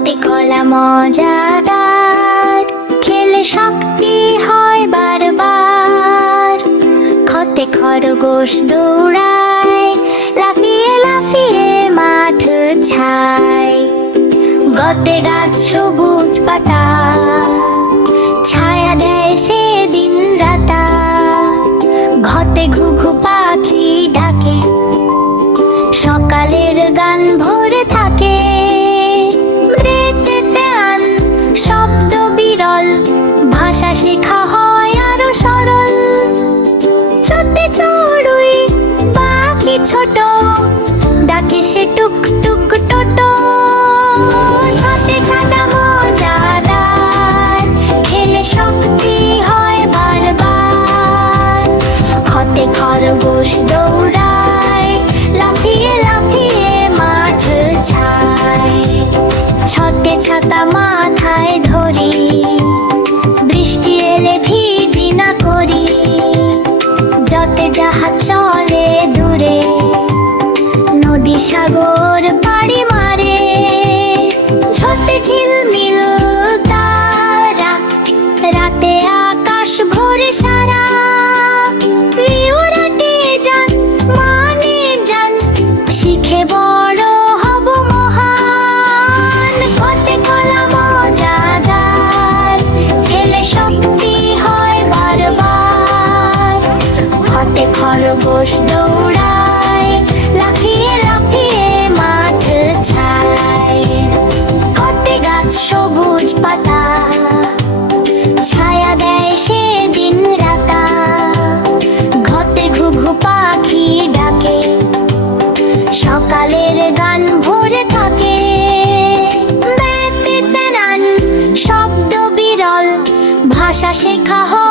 হাতে কলা মজাদার খেলে শক্তি হয় বারবার। খতে খরগোশ দৌড়ায়, লাফিয়ে লাফিয়ে মাঠ ছায়। গতে গাছ সবুজ পাতা খরগোশ দৌড়ায় লাফিয়ে লাফিয়ে মাঠ ছায়। ছটে ছাতা শিখে বড় হব মহান। কতে কলা মজাদার খেলে শক্তি হয় বারবার। হতে খরগোশ দৌড়া ভাষা শেখা হয়